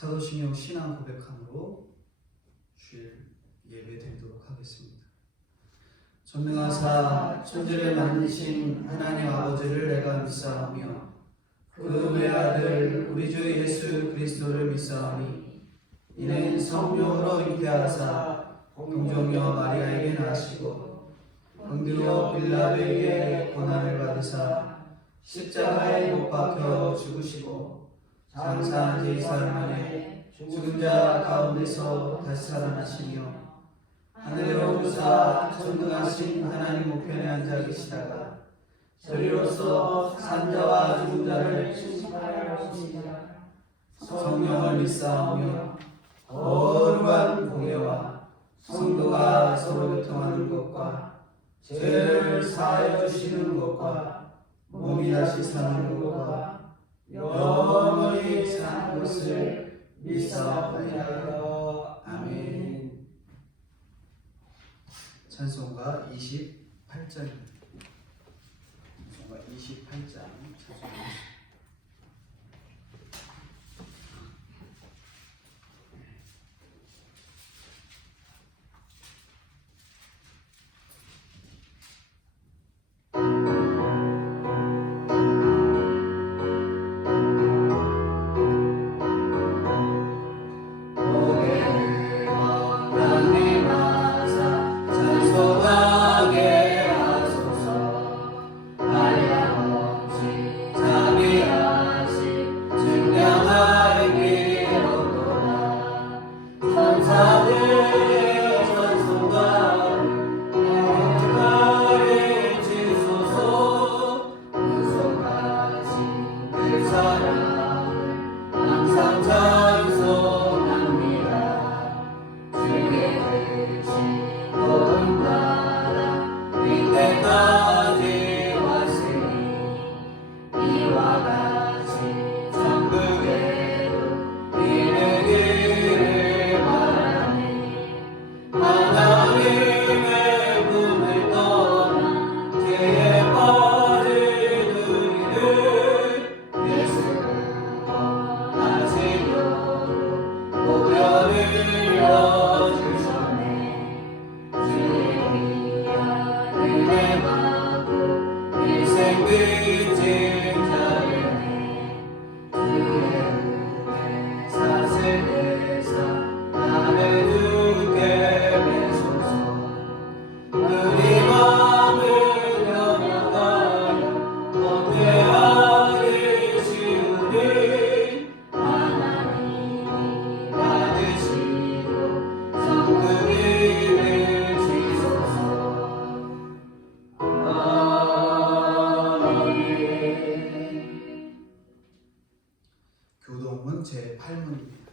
사도신경 신앙 고백함으로 주일 예배 드리도록 하겠습니다. 전능하사 천지를 만드신 하나님 아버지를 내가 믿사오며 그 외아들 우리 주 예수 그리스도를 믿사오니 이는 성령으로 잉태하사 동정녀 마리아에게 나시고 본디오 빌라도에게 고난을 받으사 십자가에 못 박혀 죽으시고 장사한 지 사흘 만에 죽은 자 가운데서 다시 살아나시며 하늘에 오르사 전능하신 하나님 우편에 앉아 계시다가 저리로서 산자와 죽은 자를 심판하려 오시리라. 성령을 믿사오며 거룩한 공예와 성도가 서로 교통하는 것과 죄를 사하여 주시는 것과 몸이 다시 사는 것과 영원히 사는 것을 믿사옵나이다. 아멘. 찬송가 28장입니다. 찬송가 28장 찬송가 교동문 제8문입니다.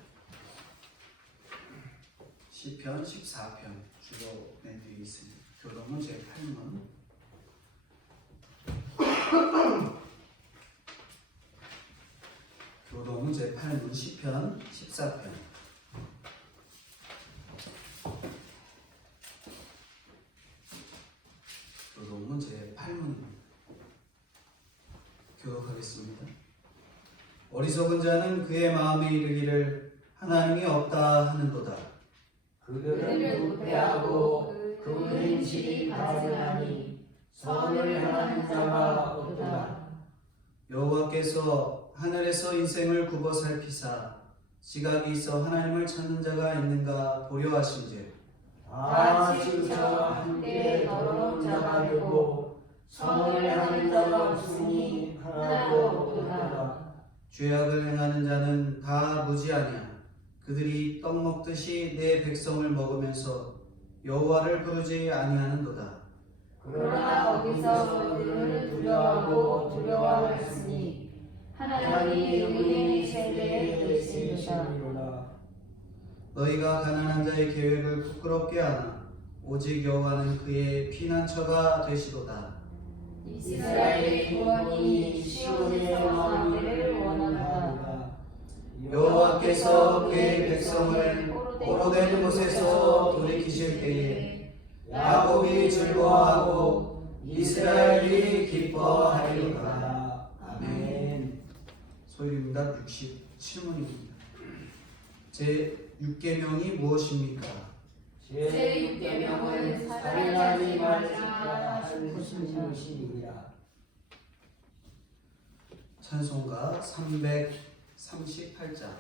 시편 14편 주로 맨 뒤에 있습니다. 교동문 제8문 교동문 제8문 시편 14편 교동문 제8문입니다. 교독하겠습니다. 어리석은 자는 그의 마음에 이르기를 하나님이 없다 하는도다. 그들은 부패하고 그 행실이 가증하니 선을 행하는 자가 없도다. 여호와께서 하늘에서 인생을 굽어 살피사 지각이 있어 하나님을 찾는 자가 있는가 보려 하신즉 다 지쳐 함께 더러운 자가 되고 선을 행하는 자가 없으니 하나도 없도다. 죄악을 행하는 자는 다 무지하냐. 그들이 떡 먹듯이 내 백성을 먹으면서 여호와를 부르지 아니하는도다. 그러나 거기서 그들은 두려워하고 두려워하였으니 하나님이 의인의 세대에 계시느니라. 너희가 가난한 자의 계획을 부끄럽게 하나 오직 여호와는 그의 피난처가 되시도다. 이스라엘의 구원이 시온에서 나오기를 원한다. 여호와께서 그의 백성을 오로된 곳에서 돌이키실 때에 야곱이 즐거워하고 이스라엘이 기뻐하리로다. 아멘. 소유림답 67문입니다. 제 6계명이 무엇입니까? 제6계명은 살인하지 말라 하신 것이니라. 찬송가 338장.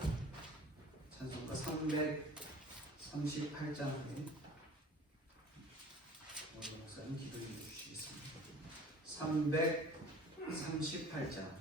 찬송가 338장에 목사님 기도해 주시겠습니다. 338장.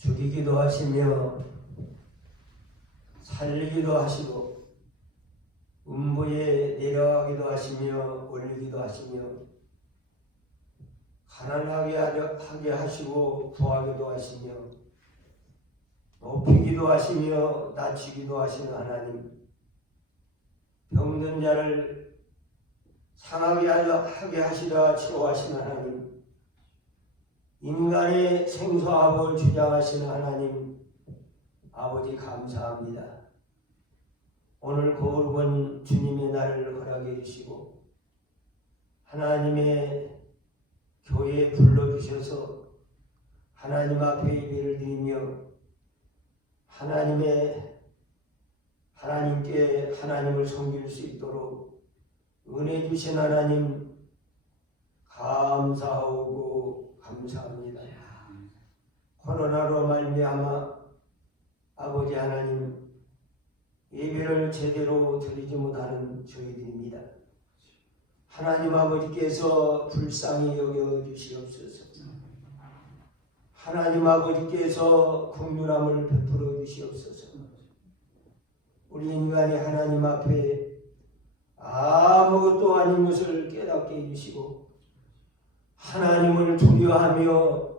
죽이기도 하시며 살리기도 하시고 음부에 내려가기도 하시며 올리기도 하시며 가난하게 하시고 부하기도 하시며 높이기도 하시며 낮추기도 하시는 하나님, 병든 자를 상하게 하게 하시다 치료하시는 하나님, 인간의 생사합을 주장하시는 하나님, 아버지 감사합니다. 오늘 거룩한 주님의 날을 허락해 주시고 하나님의 교회에 불러주셔서 하나님 앞에 예배를 드리며 하나님께 하나님을 섬길 수 있도록 은혜 주신 하나님 감사하고 감사합니다. 코로나로 말미암아 아버지 하나님 예배를 제대로 드리지 못하는 저희들입니다. 하나님 아버지께서 불쌍히 여겨주시옵소서. 하나님 아버지께서 긍휼함을 베풀어 주시옵소서. 우리 인간이 하나님 앞에 아무것도 아닌 것을 깨닫게 해주시고 하나님을 두려워하며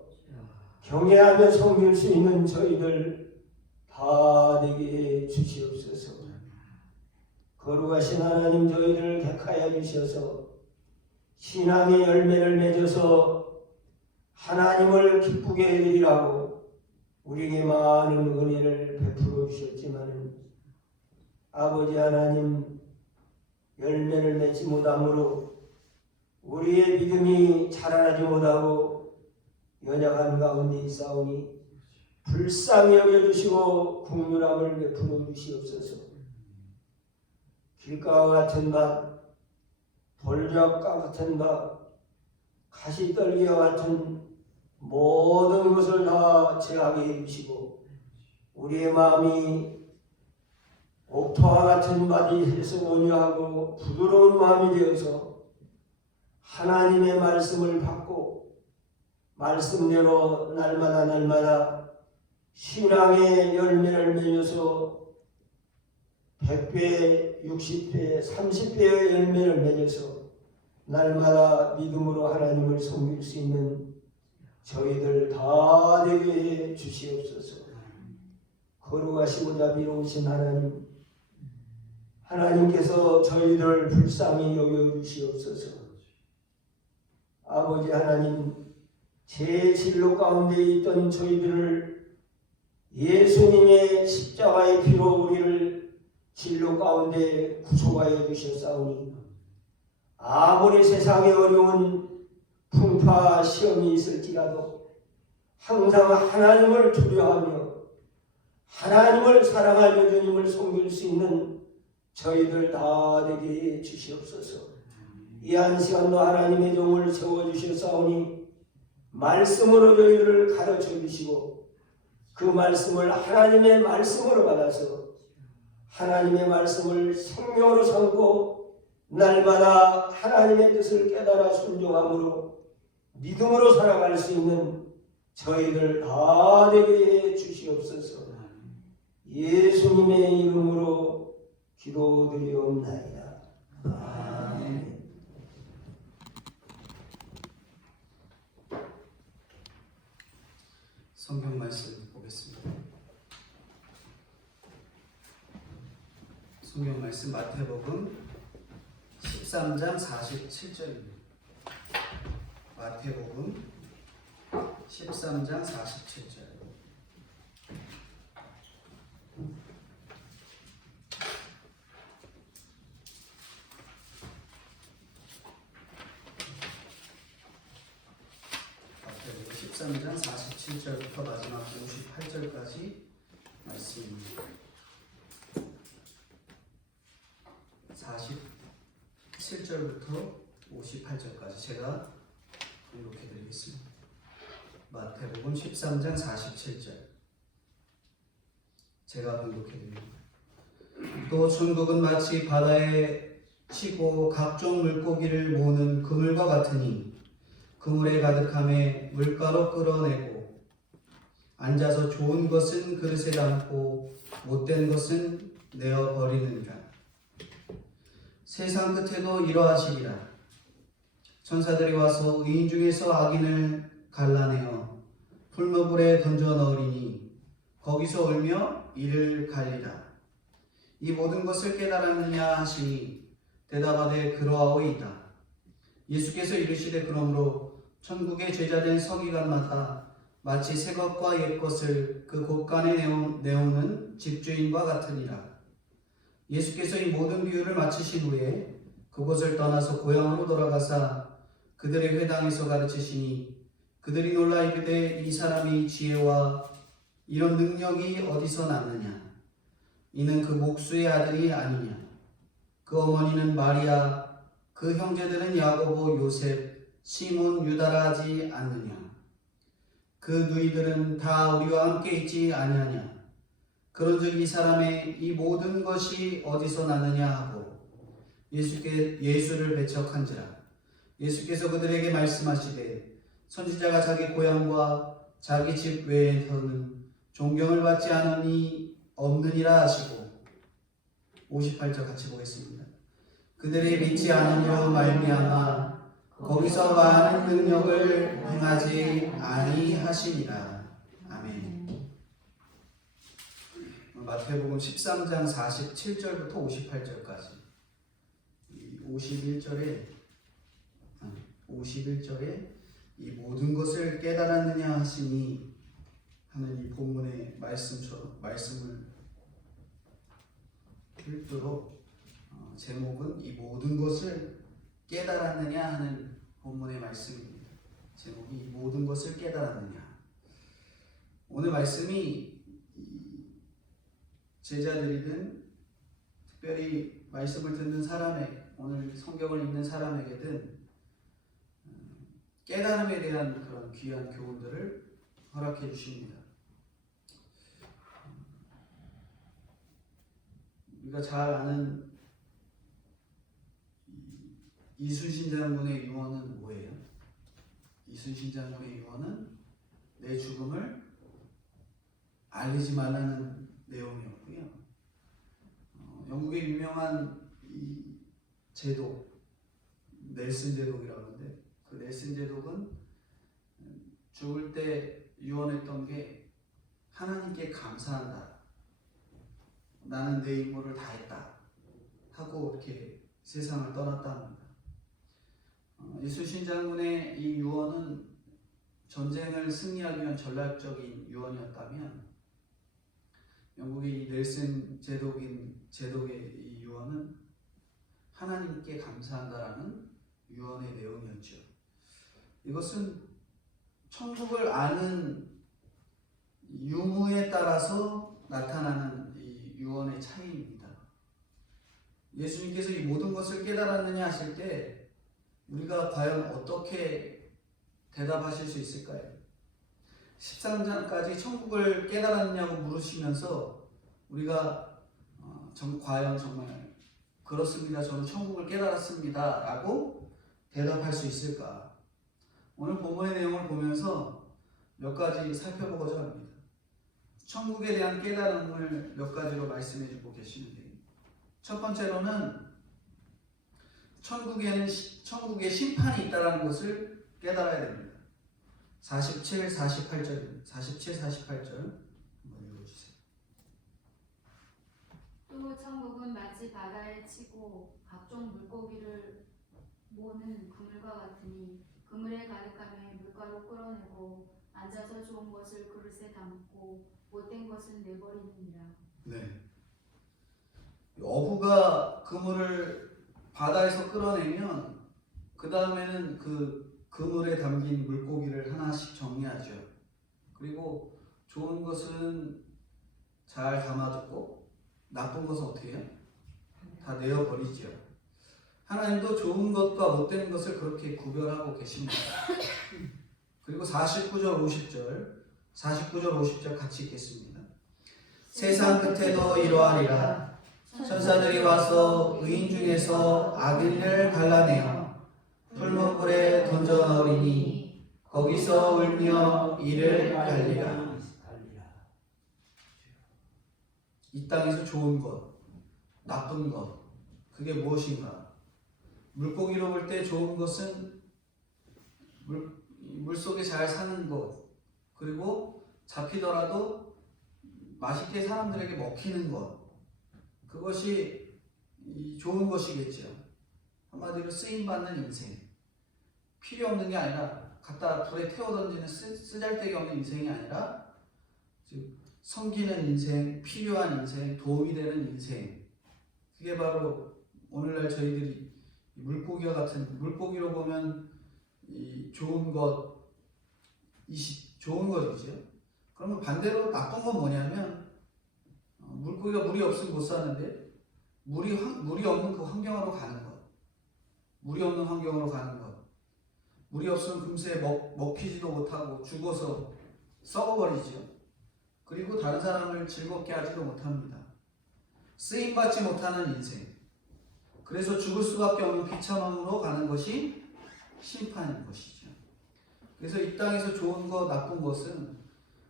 경외하며 섬길 수 있는 저희들 다 되게 해 주시옵소서. 거룩하신 하나님, 저희를 택하여 주셔서 신앙의 열매를 맺어서 하나님을 기쁘게 해드리라고 우리에게 많은 은혜를 베풀어 주셨지만 아버지 하나님 열매를 맺지 못함으로 우리의 믿음이 자라나지 못하고 연약한 가운데 있사오니 불쌍히 여겨주시고 국률함을 베풀어 주시옵소서. 길가와 같은 밭, 돌적과 같은 밭, 가시떨기와 같은 모든 것을 다 제하게 해주시고 우리의 마음이 옥토와 같은 밭이 해서 온유하고 부드러운 마음이 되어서 하나님의 말씀을 받고 말씀대로 날마다 신앙의 열매를 맺어서 100배, 60배, 30배의 열매를 맺어서 날마다 믿음으로 하나님을 섬길 수 있는 저희들 다 되게 해 주시옵소서. 거룩하시고 자비로우신 하나님, 하나님께서 저희들 불쌍히 여겨주시옵소서. 아버지 하나님, 제 진로 가운데 있던 저희들을 예수님의 십자가의 피로 우리를 진로 가운데 구속하여 주셨사오니 아무리 세상에 어려운 풍파 시험이 있을지라도 항상 하나님을 두려워하며 하나님을 사랑하며 주님을 섬길 수 있는 저희들 다 되게 해 주시옵소서. 이 한 시간도 하나님의 종을 세워주셨사오니 말씀으로 저희를 가르쳐 주시고 그 말씀을 하나님의 말씀으로 받아서 하나님의 말씀을 생명으로 삼고 날마다 하나님의 뜻을 깨달아 순종함으로 믿음으로 살아갈 수 있는 저희들 다 되게 해 주시옵소서. 예수님의 이름으로 기도드리옵나이다. 아멘. 성경 말씀 보겠습니다. 성경 말씀 마태복음 13장 47절입니다. 마태복음 13장 47절. 마태복음 13장 47절부터 마지막 58절까지 말씀입니다. 47절부터 58절까지 제가 읽게 드리겠습니다. 마태복음 13장 47절 제가 봉독해 드립니다. 또 천국은 마치 바다에 치고 각종 물고기를 모으는 그물과 같으니 그물에 가득함에 물가로 끌어내고 앉아서 좋은 것은 그릇에 담고 못된 것은 내어 버리느니라. 세상 끝에도 이러하시리라. 천사들이 와서 의인 중에서 악인을 갈라내어 풀무불에 던져 넣으리니 거기서 울며 이를 갈리라. 이 모든 것을 깨달았느냐 하시니 대답하되 그러하오이다. 예수께서 이르시되 그러므로 천국의 제자된 서기관마다 마치 새 것과 옛 것을 그 곳간에 내오는 집주인과 같으니라. 예수께서 이 모든 비유를 마치신 후에 그곳을 떠나서 고향으로 돌아가사 그들의 회당에서 가르치시니 그들이 놀라 이르되 이 사람이 지혜와 이런 능력이 어디서 났느냐? 이는 그 목수의 아들이 아니냐? 그 어머니는 마리아, 그 형제들은 야고보, 요셉, 시몬, 유다라 하지 않느냐? 그 누이들은 다 우리와 함께 있지 아니하냐? 그런즉 이 사람의 이 모든 것이 어디서 났느냐 하고 예수를 배척한지라. 예수께서 그들에게 말씀하시되 선지자가 자기 고향과 자기 집 외에서는 존경을 받지 않으니 없느니라 하시고 58절 같이 보겠습니다. 그들이 믿지 않으므로 말미암아 거기서 많은 능력을 행하지 아니하시니라. 아멘. 마태복음 13장 47절부터 58절까지 51절에 이 모든 것을 깨달았느냐 하시니 하는 이 본문의 말씀을 읽도록 제목은 이 모든 것을 깨달았느냐 하는 본문의 말씀입니다. 제목이 이 모든 것을 깨달았느냐. 오늘 말씀이 제자들이든 특별히 말씀을 듣는 사람의 오늘 성경을 읽는 사람에게든 깨달음에 대한 그런 귀한 교훈들을 허락해 주십니다. 우리가 잘 아는 이순신 장군의 유언은 뭐예요? 이순신 장군의 유언은 내 죽음을 알리지 말라는 내용이었고요. 영국의 유명한 이 제독, 넬슨 제독이라고 하는데 그 넬슨 제독은 죽을 때 유언했던 게 하나님께 감사한다. 나는 내 임무를 다했다. 하고 이렇게 세상을 떠났다 합니다. 이순신 장군의 이 유언은 전쟁을 승리하기 위한 전략적인 유언이었다면 영국의 이 넬슨 제독의 이 유언은 하나님께 감사한다라는 유언의 내용이었죠. 이것은 천국을 아는 유무에 따라서 나타나는 이 유언의 차이입니다. 예수님께서 이 모든 것을 깨달았느냐 하실 때 우리가 과연 어떻게 대답하실 수 있을까요? 13장까지 천국을 깨달았느냐고 물으시면서 우리가 과연 정말 그렇습니다. 저는 천국을 깨달았습니다. 라고 대답할 수 있을까? 오늘 본문의 내용을 보면서 몇 가지 살펴보고자 합니다. 천국에 대한 깨달음을 몇 가지로 말씀해 주고 계시는데 첫 번째로는 천국에 심판이 있다는 것을 깨달아야 됩니다. 47, 48절입니다. 47, 48절 한번 읽어주세요. 또 천국은 마치 바다에 치고 각종 물고기를 모는 그물과 같으니 그물에 가득함에 물가로 끌어내고 앉아서 좋은 것을 그릇에 담고 못된 것은 내버리느니라. 네. 어부가 그물을 바다에서 끌어내면 그 다음에는 그 그물에 담긴 물고기를 하나씩 정리하죠. 그리고 좋은 것은 잘 담아두고 나쁜 것은 어떻게 해요? 다 내어버리죠. 하나님도 좋은 것과 못된 것을 그렇게 구별하고 계십니다. 그리고 49절 50절 같이 읽겠습니다. 세상 끝에도 이러하리라. 천사들이 와서 의인 중에서 악인을 갈라내어 풀무불에 던져 넣으리니 거기서 울며 이를 갈리라. 이 땅에서 좋은 것, 나쁜 것, 그게 무엇인가? 물고기로 볼 때 좋은 것은 물속에 잘 사는 것, 그리고 잡히더라도 맛있게 사람들에게 먹히는 것, 그것이 좋은 것이겠죠. 한마디로 쓰임받는 인생. 필요 없는 게 아니라 갖다 불에 태워 던지는 쓰잘데기 없는 인생이 아니라 즉 섬기는 인생, 필요한 인생, 도움이 되는 인생. 그게 바로 오늘날 저희들이 물고기와 같은, 물고기로 보면 이 좋은 것이죠. 그러면 반대로 나쁜 건 뭐냐면 물고기가 물이 없으면 못 사는데 물이 없는 그 환경으로 가는 것. 물이 없는 환경으로 가는 것. 물이 없으면 금세 먹히지도 못하고 죽어서 썩어버리죠. 그리고 다른 사람을 즐겁게 하지도 못합니다. 쓰임받지 못하는 인생. 그래서 죽을 수밖에 없는 비참함으로 가는 것이 심판인 것이죠. 그래서 이 땅에서 좋은 것, 나쁜 것은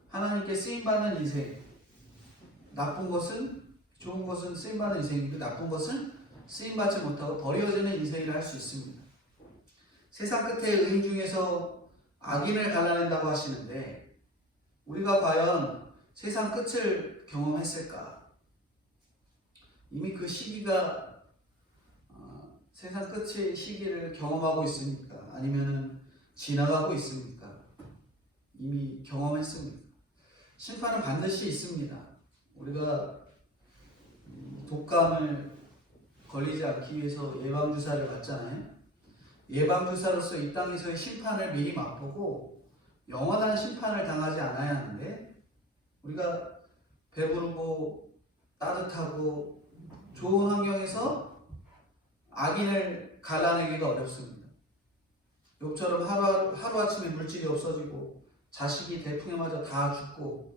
하나님께 쓰임받는 인생. 나쁜 것은, 좋은 것은 쓰임받는 인생이고 나쁜 것은 쓰임받지 못하고 버려지는 인생이라 할 수 있습니다. 세상 끝에 의인 중에서 악인을 갈라낸다고 하시는데 우리가 과연 세상 끝을 경험했을까? 이미 그 시기가 세상 끝의 시기를 경험하고 있습니까? 아니면 지나가고 있습니까? 이미 경험했습니다. 심판은 반드시 있습니다. 우리가 독감을 걸리지 않기 위해서 예방주사를 맞잖아요. 예방주사로서 이 땅에서의 심판을 미리 맛보고 영원한 심판을 당하지 않아야 하는데, 우리가 배부르고 따뜻하고 좋은 환경에서 악인을 갈라내기가 어렵습니다. 욥처럼 하루아침에 물질이 없어지고 자식이 대풍에 맞아 다 죽고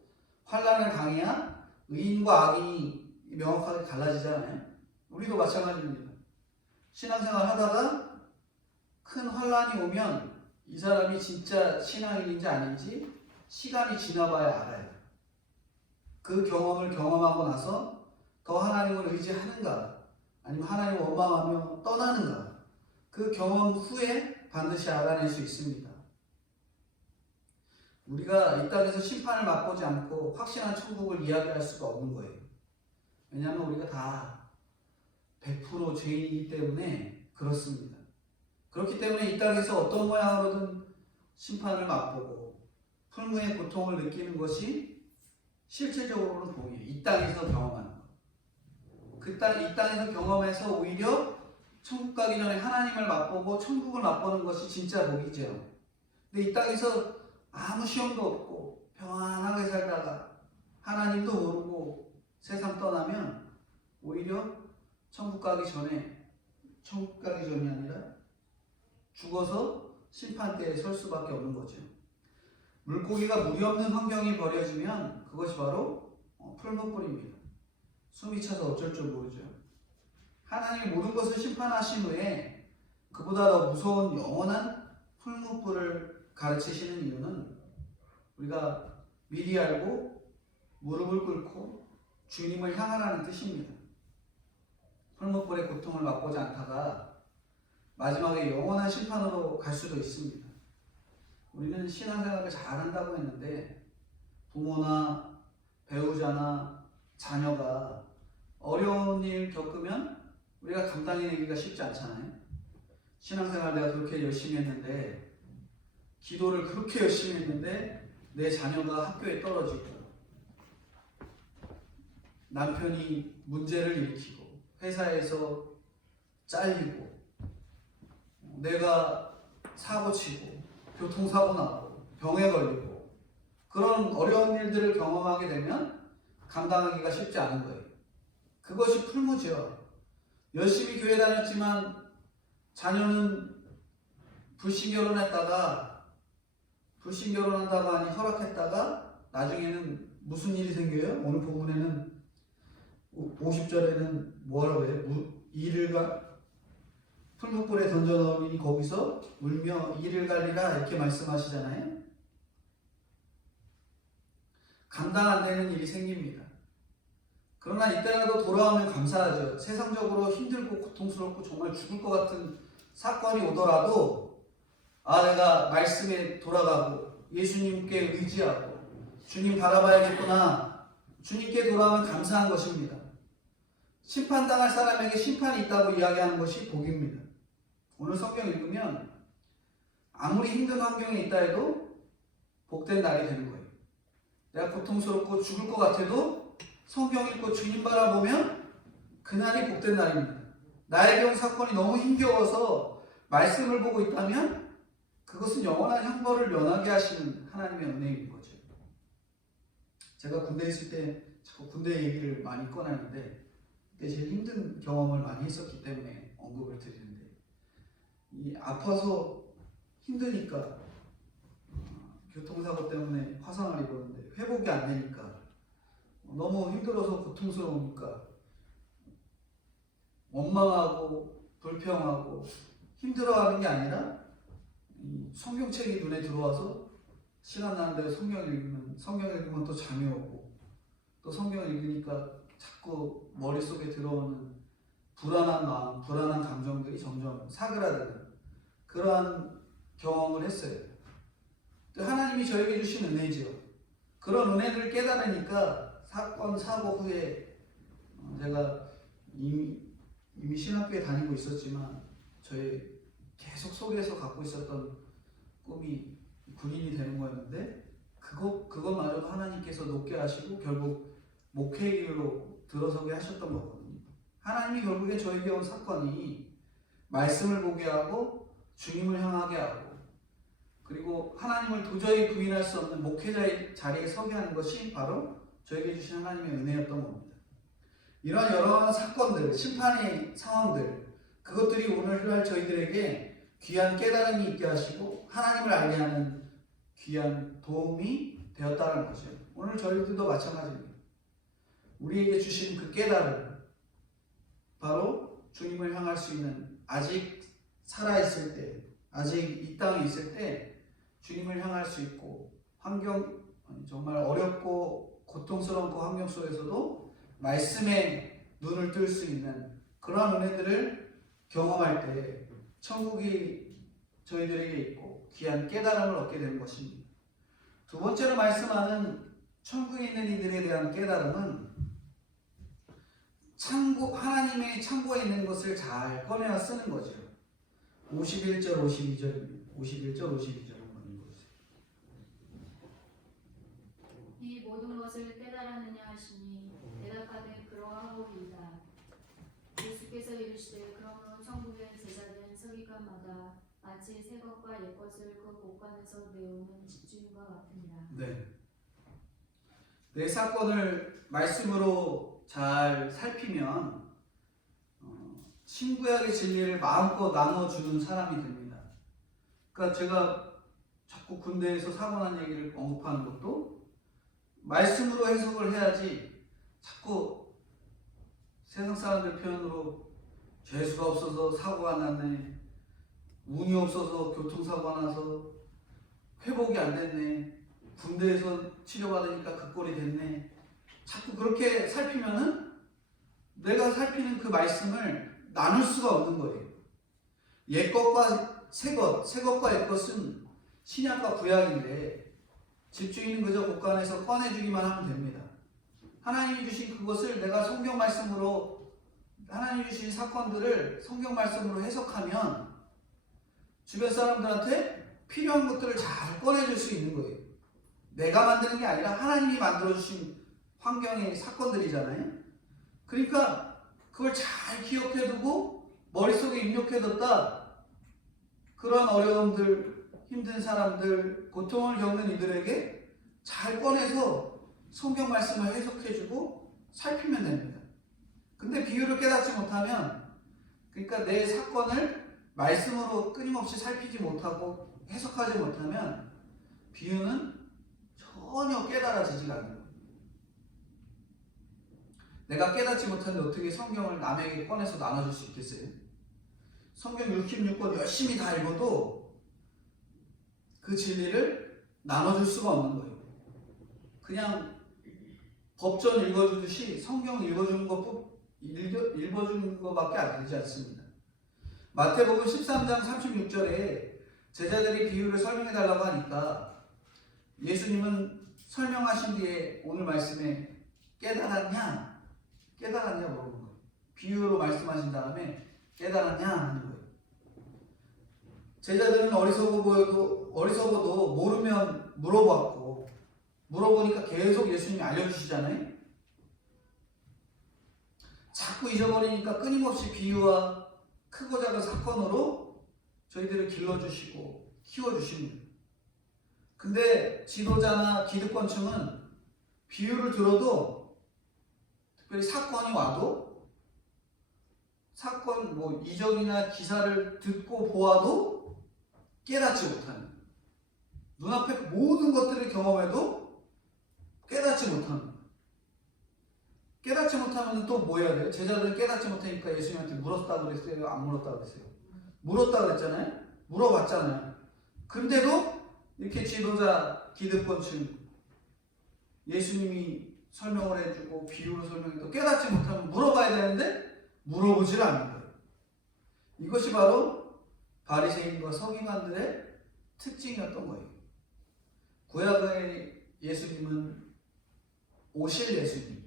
환난을 당해야 의인과 악인이 명확하게 갈라지잖아요. 우리도 마찬가지입니다. 신앙생활 하다가 큰 환난이 오면 이 사람이 진짜 신앙인인지 아닌지 시간이 지나봐야 알아요. 그 경험을 경험하고 나서 더 하나님을 의지하는가 아니면 하나님을 원망하며 떠나는가, 그 경험 후에 반드시 알아낼 수 있습니다. 우리가 이 땅에서 심판을 맛보지 않고 확신한 천국을 이야기할 수가 없는 거예요. 왜냐하면 우리가 다 100% 죄인이기 때문에 그렇습니다. 그렇기 때문에 이 땅에서 어떤 모양으로든 심판을 맛보고 풀무의 고통을 느끼는 것이 실질적으로는 복이에요. 이 땅에서 경험하는 것. 이 땅에서 경험해서 오히려 천국 가기 전에 하나님을 맛보고 천국을 맛보는 것이 진짜 복이죠. 근데 이 땅에서 아무 시험도 없고 평안하게 살다가 하나님도 모르고 세상 떠나면 오히려 천국 가기 전이 아니라 죽어서 심판대에 설 수밖에 없는 거죠. 물고기가 물이 없는 환경이 벌어지면 그것이 바로 풀무불입니다. 숨이 차서 어쩔 줄 모르죠. 하나님이 모든 것을 심판하신 후에 그보다 더 무서운 영원한 풀무불을 가르치시는 이유는 우리가 미리 알고 무릎을 꿇고 주님을 향하라는 뜻입니다. 풀무불의 고통을 맛보지 않다가 마지막에 영원한 심판으로 갈 수도 있습니다. 우리는 신앙생활을 잘한다고 했는데 부모나 배우자나 자녀가 어려운 일 겪으면 우리가 감당해내기가 쉽지 않잖아요. 신앙생활 내가 그렇게 열심히 했는데, 기도를 그렇게 열심히 했는데 내 자녀가 학교에 떨어지고 남편이 문제를 일으키고 회사에서 잘리고 내가 사고치고 교통사고 나고 병에 걸리고 그런 어려운 일들을 경험하게 되면 감당하기가 쉽지 않은 거예요. 그것이 풀무죠. 열심히 교회 다녔지만 자녀는 불신결혼한다고 하니 허락했다가 나중에는 무슨 일이 생겨요? 오늘 본문에는 50절에는 뭐라고 해요? 풀무불에 던져넣으니 거기서 울며 이를 갈리라 이렇게 말씀하시잖아요. 감당 안 되는 일이 생깁니다. 그러나 이때라도 돌아오면 감사하죠. 세상적으로 힘들고 고통스럽고 정말 죽을 것 같은 사건이 오더라도 내가 말씀에 돌아가고 예수님께 의지하고 주님 바라봐야겠구나, 주님께 돌아오면 감사한 것입니다. 심판당할 사람에게 심판이 있다고 이야기하는 것이 복입니다. 오늘 성경 읽으면 아무리 힘든 환경에 있다 해도 복된 날이 되는 거예요. 내가 고통스럽고 죽을 것 같아도 성경 읽고 주님 바라보면 그날이 복된 날입니다. 나의 경우 사건이 너무 힘겨워서 말씀을 보고 있다면 그것은 영원한 형벌을 면하게 하시는 하나님의 은혜인 거죠. 제가 군대에 있을 때 자꾸 군대 얘기를 많이 꺼내는데 그때 제일 힘든 경험을 많이 했었기 때문에 언급을 드리는데, 이 아파서 힘드니까 교통사고 때문에 화상을 입었는데 회복이 안 되니까 너무 힘들어서 고통스러우니까 원망하고 불평하고 힘들어하는 게 아니라 성경책이 눈에 들어와서 시간 나는 대로 성경 읽으면 또 잠이 오고, 또 성경을 읽으니까 자꾸 머릿속에 들어오는 불안한 마음, 불안한 감정들이 점점 사그라드는 그러한 경험을 했어요. 하나님이 저에게 주신 은혜죠. 그런 은혜를 깨달으니까 사건, 사고 후에 제가 이미 신학교에 다니고 있었지만 저의 계속 속에서 갖고 있었던 꿈이 군인이 되는 거였는데 그것마저도 하나님께 하나님께서 높게 하시고 결국 목회의 길로 들어서게 하셨던 거거든요. 하나님이 결국에 저에게 온 사건이 말씀을 보게 하고 주님을 향하게 하고 그리고 하나님을 도저히 부인할 수 없는 목회자의 자리에 서게 하는 것이 바로 저에게 주신 하나님의 은혜였던 겁니다. 이런 여러 사건들, 심판의 상황들, 그것들이 오늘날 저희들에게 귀한 깨달음이 있게 하시고 하나님을 알게 하는 귀한 도움이 되었다는 거죠. 오늘 저희들도 마찬가지입니다. 우리에게 주신 그 깨달음, 바로 주님을 향할 수 있는 아직 살아있을 때, 아직 이 땅에 있을 때 주님을 향할 수 있고 정말 어렵고 고통스러운 그 환경 속에서도 말씀에 눈을 뜰 수 있는 그러한 은혜들을 경험할 때 천국이 저희들에게 있고 귀한 깨달음을 얻게 되는 것입니다. 두 번째로 말씀하는 천국에 있는 이들에 대한 깨달음은 하나님의 창고에 있는 것을 잘 꺼내어 쓰는 거죠. 51절 52절입니다. 51절 52절 한번 읽어주세요. 이 모든 것을 깨달았느냐 하시니 대답하되 그러하오이다. 예수께서 이르시되 그러므로 천국의 제자된 서기관마다 마치 새 것과 옛 것을 그 곳간에서 내오는 집주인과 같으니라. 네. 내 사건을 말씀으로 잘 살피면 신구약의 진리를 마음껏 나눠주는 사람이 됩니다. 그러니까 제가 자꾸 군대에서 사고 난 얘기를 언급하는 것도 말씀으로 해석을 해야지 자꾸 세상 사람들 표현으로 죄수가 없어서 사고가 났네, 운이 없어서 교통사고가 나서 회복이 안 됐네, 군대에서 치료받으니까 그 꼴이 됐네, 자꾸 그렇게 살피면은 내가 살피는 그 말씀을 나눌 수가 없는 거예요. 옛 것과 새 것과 옛 것은 신약과 구약인데 집주인은 그저 곳간에서 꺼내주기만 하면 됩니다. 하나님이 주신 그것을 내가 성경 말씀으로, 하나님이 주신 사건들을 성경 말씀으로 해석하면 주변 사람들한테 필요한 것들을 잘 꺼내줄 수 있는 거예요. 내가 만드는 게 아니라 하나님이 만들어주신 환경의 사건들이잖아요. 그러니까 그걸 잘 기억해두고 머릿속에 입력해뒀다. 그런 어려움들, 힘든 사람들, 고통을 겪는 이들에게 잘 꺼내서 성경 말씀을 해석해주고 살피면 됩니다. 근데 비유를 깨닫지 못하면, 그러니까 내 사건을 말씀으로 끊임없이 살피지 못하고 해석하지 못하면 비유는 전혀 깨달아지지가 않는 거예요. 내가 깨닫지 못하는데 어떻게 성경을 남에게 꺼내서 나눠줄 수 있겠어요? 성경 66권 열심히 다 읽어도 그 진리를 나눠줄 수가 없는 거예요. 그냥 법전 읽어주듯이 성경 읽어주는 것밖에 안 되지 않습니다. 마태복음 13장 36절에 제자들이 비유를 설명해달라고 하니까 예수님은 설명하신 뒤에 오늘 말씀에 깨달았냐 물어보는 거예요. 비유로 말씀하신 다음에 깨달았냐 하는 거예요. 제자들은 어리석어도 모르면 물어보니까 계속 예수님이 알려주시잖아요. 자꾸 잊어버리니까 끊임없이 비유와 크고 작은 사건으로 저희들을 길러주시고 키워주십니다. 근데 지도자나 기득권층은 비유를 들어도, 특별히 사건이 와도, 사건 이적이나 기사를 듣고 보아도 깨닫지 못하는, 눈앞에 모든 것들을 경험해도 깨닫지 못하는. 깨닫지 못하면 또 뭐 해야 돼요? 제자들은 깨닫지 못하니까 예수님한테 물었다고 그랬어요? 안 물었다고 그랬어요? 물었다고 그랬잖아요? 물어봤잖아요. 근데도 이렇게 지도자, 기득권층, 예수님이 설명을 해주고 비유로 설명해도 깨닫지 못하면 물어봐야 되는데 물어보질 않는 거예요. 이것이 바로 바리새인과 서기관들의 특징이었던 거예요. 구약의 예수님은 오실 예수님,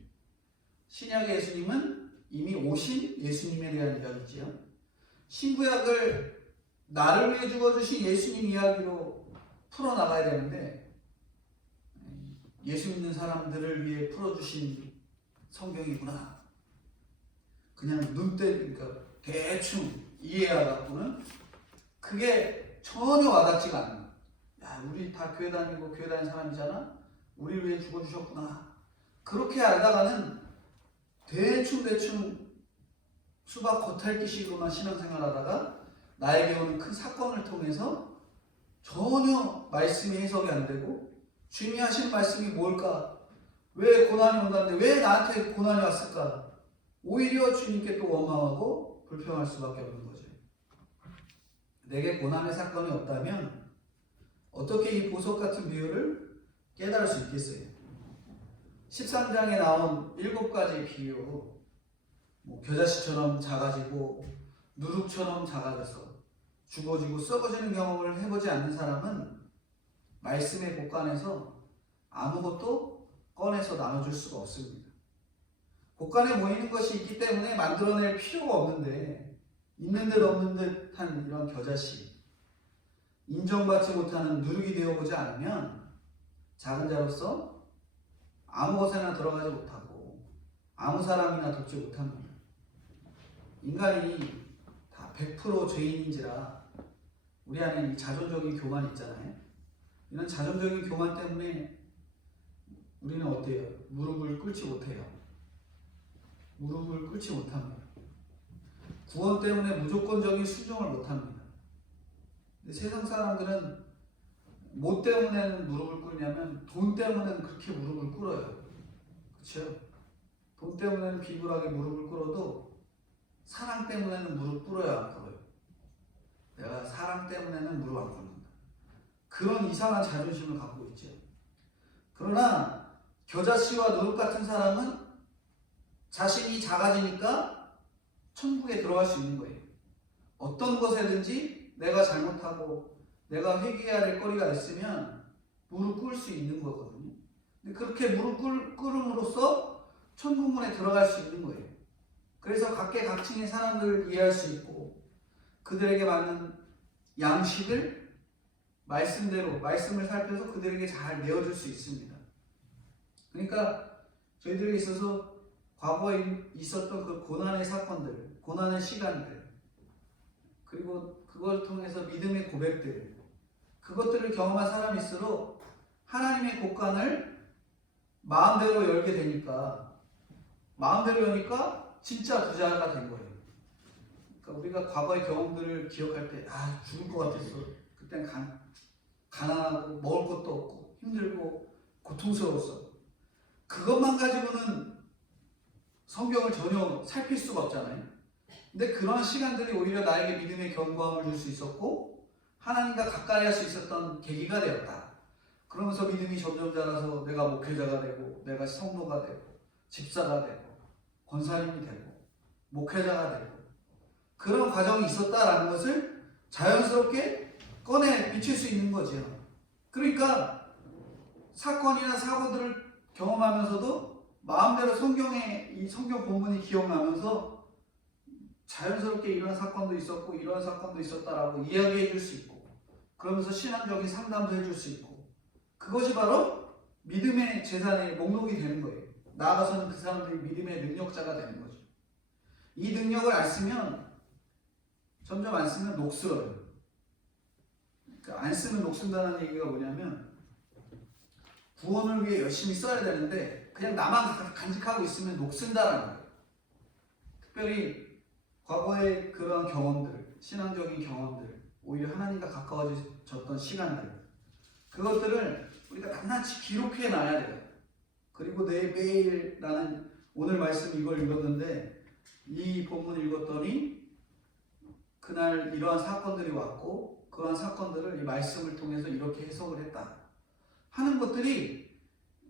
신약의 예수님은 이미 오신 예수님에 대한 이야기지요. 신구약을 나를 위해 죽어주신 예수님 이야기로 풀어나가야 되는데 예수 믿는 사람들을 위해 풀어주신 성경이구나. 그냥 그러니까 대충 이해하갖고는 그게 전혀 와닿지가 않는 거야. 야, 우리 다 교회 다니고 교회 다니는 사람이잖아. 우리를 위해 죽어주셨구나. 그렇게 알다가는 대충 수박 겉핥기식으로만 신앙생활하다가 나에게 오는 큰 사건을 통해서 전혀 말씀이 해석이 안 되고 주님이 하신 말씀이 뭘까? 왜 고난이 온다는데 왜 나한테 고난이 왔을까? 오히려 주님께 또 원망하고 불평할 수밖에 없는 거죠. 내게 고난의 사건이 없다면 어떻게 이 보석 같은 비유를 깨달을 수 있겠어요? 13장에 나온 7가지 비유, 겨자씨처럼 작아지고 누룩처럼 작아져서 죽어지고 썩어지는 경험을 해보지 않는 사람은 말씀의 곳간에서 아무것도 꺼내서 나눠줄 수가 없습니다. 곳간에 모이는 것이 있기 때문에 만들어낼 필요가 없는데 있는 듯 없는 듯한 이런 겨자씨, 인정받지 못하는 누룩이 되어보지 않으면 작은 자로서 아무 곳에나 들어가지 못하고 아무 사람이나 돕지 못합니다. 인간이 다 100% 죄인인지라 우리 안에 이 자존적인 교만이 있잖아요. 이런 자존적인 교만 때문에 우리는 어때요? 무릎을 꿇지 못해요. 무릎을 꿇지 못합니다. 구원 때문에 무조건적인 순종을 못합니다. 근데 세상 사람들은 뭐 때문에는 무릎을 꿇냐면 돈 때문에는 그렇게 무릎을 꿇어요. 그렇죠? 돈 때문에는 비굴하게 무릎을 꿇어도 사랑 때문에는 무릎 꿇어야 안 꿇어요. 내가 사랑 때문에는 무릎 안 꿇는다. 그런 이상한 자존심을 갖고 있죠. 그러나 겨자씨와 누룩 같은 사람은 자신이 작아지니까 천국에 들어갈 수 있는 거예요. 어떤 것에든지 내가 잘못하고 내가 회개해야 될 거리가 있으면 무릎 꿇을 수 있는 거거든요. 근데 그렇게 무릎 꿇음으로써 천국문에 들어갈 수 있는 거예요. 그래서 각계각층의 사람들을 이해할 수 있고 그들에게 맞는 양식을 말씀대로 말씀을 살펴서 그들에게 잘 내어줄 수 있습니다. 그러니까 저희들에게 있어서 과거에 있었던 그 고난의 사건들, 고난의 시간들, 그리고 그걸 통해서 믿음의 고백들, 그것들을 경험한 사람일수록 하나님의 곳간을 마음대로 열게 되니까 마음대로 여니까 진짜 부자가 된 거예요. 그러니까 우리가 과거의 경험들을 기억할 때 죽을 것 같았어. 그땐 가난하고 먹을 것도 없고 힘들고 고통스러웠어. 그것만 가지고는 성경을 전혀 살필 수가 없잖아요. 근데 그런 시간들이 오히려 나에게 믿음의 견고함을 줄 수 있었고 하나님과 가까이 할 수 있었던 계기가 되었다. 그러면서 믿음이 점점 자라서 내가 목회자가 되고 내가 성도가 되고 집사가 되고 권사님이 되고 목회자가 되고 그런 과정이 있었다라는 것을 자연스럽게 꺼내 비칠 수 있는 거죠. 그러니까 사건이나 사고들을 경험하면서도 마음대로 성경의 이 성경 본문이 기억나면서 자연스럽게 이런 사건도 있었고 이런 사건도 있었다라고 이야기해 줄 수 있고 그러면서 신앙적인 상담도 해줄 수 있고 그것이 바로 믿음의 재산의 목록이 되는 거예요. 나아가서는 그 사람들이 믿음의 능력자가 되는 거죠. 이 능력을 안 쓰면 점점 안 쓰면 녹슬어요. 그러니까 안 쓰면 녹슨다는 얘기가 뭐냐면 구원을 위해 열심히 써야 되는데 그냥 나만 간직하고 있으면 녹슨다라는 거예요. 특별히 과거의 그런 경험들, 신앙적인 경험들, 오히려 하나님과 가까워졌던 시간들 그것들을 우리가 낱낱이 기록해 놔야 돼요. 그리고 매일 나는 오늘 말씀 이걸 읽었는데 이 본문 읽었더니 그날 이러한 사건들이 왔고 그러한 사건들을 이 말씀을 통해서 이렇게 해석을 했다 하는 것들이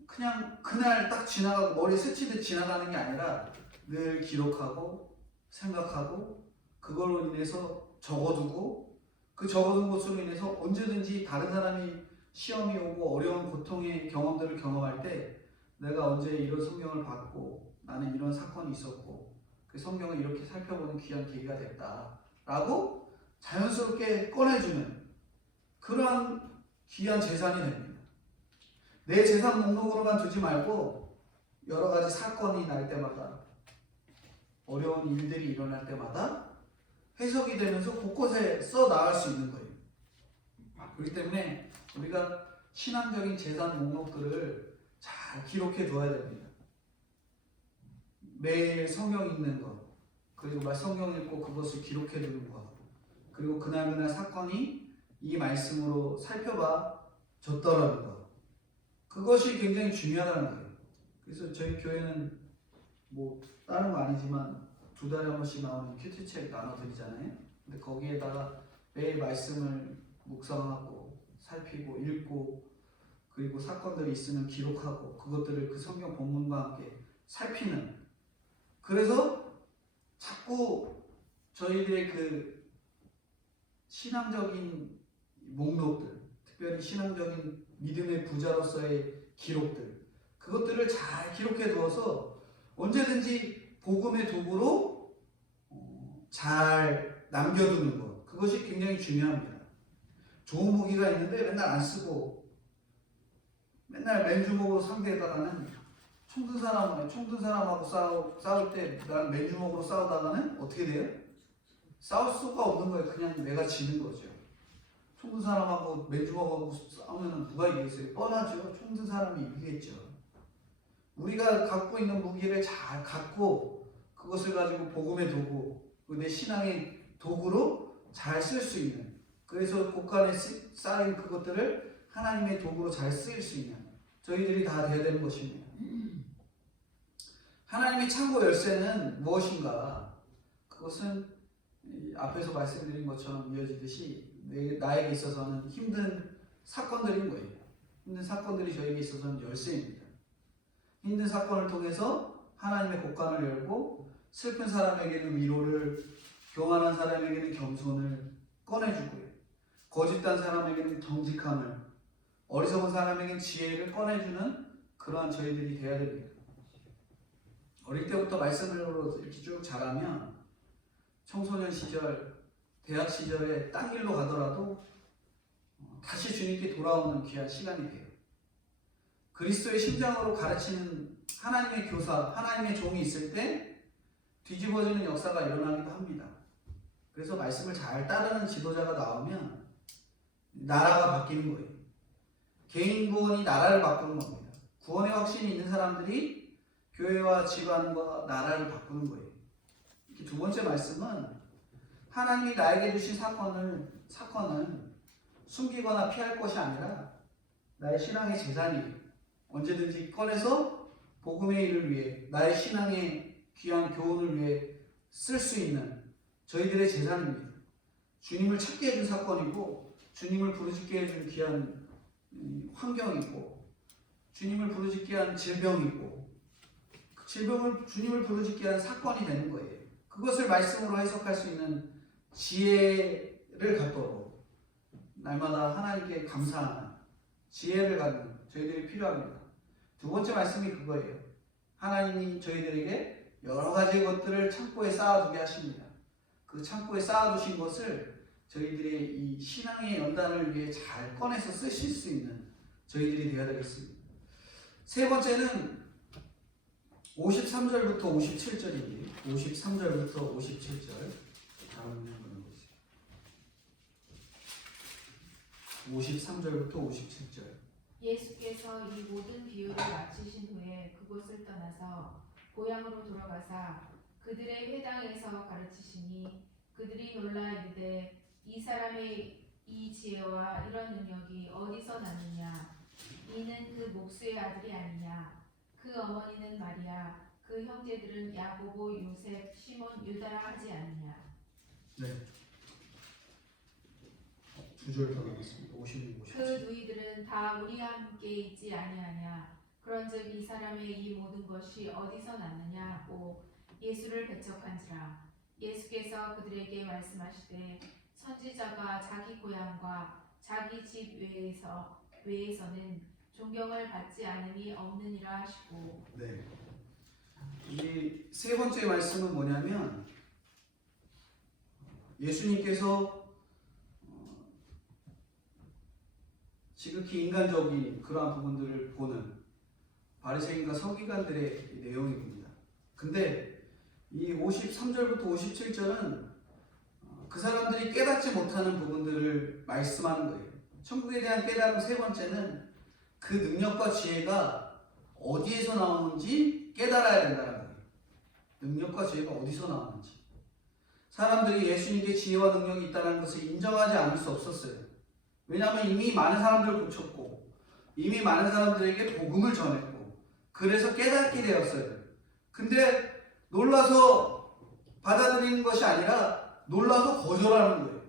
그냥 그날 딱 지나가고 머리에 스치듯 지나가는 게 아니라 늘 기록하고 생각하고 그걸로 인해서 적어두고 그 적어둔 것으로 인해서 언제든지 다른 사람이 시험이 오고 어려운 고통의 경험들을 경험할 때 내가 언제 이런 성경을 받고 나는 이런 사건이 있었고 그 성경을 이렇게 살펴보는 귀한 계기가 됐다라고 자연스럽게 꺼내주는 그런 귀한 재산이 됩니다. 내 재산 목록으로만 두지 말고 여러 가지 사건이 날 때마다 어려운 일들이 일어날 때마다 해석이 되면서 곳곳에 써 나갈 수 있는 거예요. 그렇기 때문에 우리가 신앙적인 재산 목록들을 잘 기록해 둬야 됩니다. 매일 성경 읽는 것, 그리고 성경 읽고 그것을 기록해 두는 것, 그리고 그날 사건이 이 말씀으로 살펴봐졌더라는 것, 그것이 굉장히 중요하다는 거예요. 그래서 저희 교회는 뭐 다른 거 아니지만 2달에 한 번씩 나오는 큐티책 나눠드리잖아요. 근데 거기에다가 매일 말씀을 묵상하고 살피고 읽고, 그리고 사건들이 있으면 기록하고, 그것들을 그 성경 본문과 함께 살피는, 그래서 자꾸 저희들의 그 신앙적인 목록들, 특별히 신앙적인 믿음의 부자로서의 기록들, 그것들을 잘 기록해 두어서 언제든지 복음의 도구로 잘 남겨두는 것, 그것이 굉장히 중요합니다. 좋은 무기가 있는데 맨날 안 쓰고 맨날 맨주먹으로 상대에다가는 총든 사람하고 싸울 때 나는 맨주먹으로 싸우다가는 어떻게 돼요? 싸울 수가 없는 거예요. 그냥 내가 지는 거죠. 총든 사람하고 맨주먹하고 싸우면 누가 이기겠어요? 뻔하죠. 총든 사람이 이기겠죠. 우리가 갖고 있는 무기를 잘 갖고 그것을 가지고 복음의 도구, 내 신앙의 도구로 잘 쓸 수 있는, 그래서 곳간에 쌓인 그것들을 하나님의 도구로 잘 쓰일 수 있는 저희들이 다 되어야 되는 것입니다. 하나님의 창고 열쇠는 무엇인가? 그것은 앞에서 말씀드린 것처럼 이어지듯이 나에게 있어서는 힘든 사건들인 거예요. 힘든 사건들이 저에게 있어서는 열쇠입니다. 힘든 사건을 통해서 하나님의 곳간을 열고, 슬픈 사람에게는 위로를, 교만한 사람에게는 겸손을 꺼내주고요, 거짓된 사람에게는 정직함을, 어리석은 사람에게는 지혜를 꺼내주는 그러한 저희들이 되어야 됩니다. 어릴 때부터 말씀으로 이렇게 쭉 자라면 청소년 시절, 대학 시절에 딴 길로 가더라도 다시 주님께 돌아오는 귀한 시간이 돼요. 그리스도의 심장으로 가르치는 하나님의 교사, 하나님의 종이 있을 때 뒤집어지는 역사가 일어나기도 합니다. 그래서 말씀을 잘 따르는 지도자가 나오면 나라가 바뀌는 거예요. 개인 구원이 나라를 바꾸는 겁니다. 구원의 확신이 있는 사람들이 교회와 집안과 나라를 바꾸는 거예요. 두 번째 말씀은 하나님이 나에게 주신 사건은 숨기거나 피할 것이 아니라 나의 신앙의 재산이에요. 언제든지 꺼내서 복음의 일을 위해, 나의 신앙의 귀한 교훈을 위해 쓸 수 있는 저희들의 재산입니다. 주님을 찾게 해준 사건이고, 주님을 부르짖게 해준 귀한 환경이고, 주님을 부르짖게 한 질병이고, 주님을 부르짖게 한 사건이 되는 거예요. 그것을 말씀으로 해석할 수 있는 지혜를 갖도록 날마다 하나님께 감사하는 지혜를 갖는 저희들이 필요합니다. 두 번째 말씀이 그거예요. 하나님이 저희들에게 여러 가지 것들을 창고에 쌓아두게 하십니다. 그 창고에 쌓아두신 것을 저희들의 이 신앙의 연단을 위해 잘 꺼내서 쓰실 수 있는 저희들이 되어야 되겠습니다. 세 번째는 53절부터 57절입니다. 53절부터 57절. 다음 보는 것이죠. 53절부터 57절. 예수께서 이 모든 비유를 마치신 후에 그곳을 떠나서 고향으로 돌아가사 그들의 회당에서 가르치시니 그들이 놀라 이르되 이 사람의 이 지혜와 이런 능력이 어디서 났느냐? 이는 그 목수의 아들이 아니냐? 그 어머니는 마리아, 그 형제들은 야고보, 요셉, 시몬, 유다라 하지 않느냐? 네. 2절 더 나겠습니다. 56, 57. 그 누이들은 다 우리와 함께 있지 아니하냐? 그런즉 이 사람의 이 모든 것이 어디서 났느냐 하고 예수를 배척한지라. 예수께서 그들에게 말씀하시되 선지자가 자기 고향과 자기 집 외에서는 존경을 받지 않음이 없느니라 하시고. 네. 이 세 번째 말씀은 뭐냐면 예수님께서 지극히 인간적인 그러한 부분들을 보는 바리새인과 서기관들의 내용입니다. 근데 이 53절부터 57절은 그 사람들이 깨닫지 못하는 부분들을 말씀하는 거예요. 천국에 대한 깨달음 세 번째는 그 능력과 지혜가 어디에서 나오는지 깨달아야 된다는 거예요. 능력과 지혜가 어디서 나오는지. 사람들이 예수님께 지혜와 능력이 있다는 것을 인정하지 않을 수 없었어요. 왜냐하면 이미 많은 사람들을 고쳤고 이미 많은 사람들에게 복음을 전했고 그래서 깨닫게 되었어요. 근데 놀라서 받아들이는 것이 아니라 놀라서 거절하는 거예요.